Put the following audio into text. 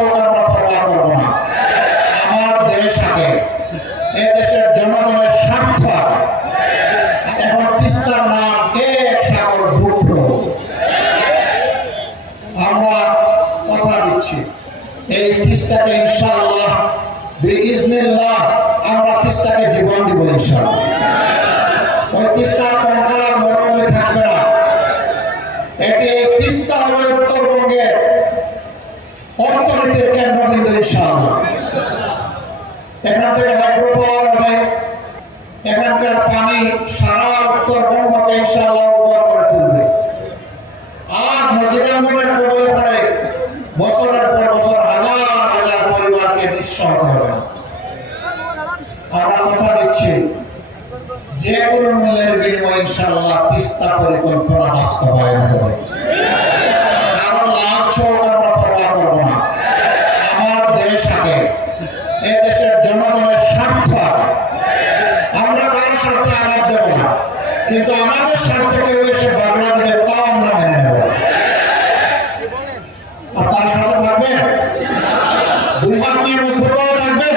আমরা পরোয়া করবো না। আমার দেশ আগে, এ দেশের জনগণের স্বার্থ আগে। এখন তিস্তার নাম এক সাগর ডুবলো। আমরা কথা দিচ্ছি এই তিস্তাকে ইনশাআল্লাহ বিইজনিল্লাহ আমরা তিস্তাকে জীবন দিব ইনশাআল্লাহ। ওই তিস্তার কঙ্কালার মরুভূমি থাকবে না। এটি এই তিস্তা হবে উত্তরবঙ্গের অর্থনীতির কেন্দ্রবিন্দু ইনশাআল্লাহ। এখান থেকে হাইড্রো পাওয়ার হবে, এখানকার পানি সারা উত্তরবঙ্গকে ইনশাআল্লাহ উর্বর করে তুলবে। আর নদীগঙ্গের কবলে পড়ে বছরের পর বছর হাজার হাজার পরিবারকে নিঃস্ব হতে হবে। আমরা কথা দিচ্ছি যে কোনো মূল্যের বিনিময়ে ইনশাআল্লাহ তিস্তা পরিকল্পনা বাস্তবায়ন হবে। কারণ লাভ আমরা পরোয়া করবো না। আমার দেশ আগে, এ দেশের জনগণের স্বার্থ আগে। আমরা কারো স্বার্থে আঘাত দেব না, কিন্তু আমাদের স্বার্থে কেউ এসে বাগড়া দিলে তাও আমরা মেনে নেব। আপনার সাথে থাকবেন, দুই হাত নিয়ে মজবুত করে থাকবেন।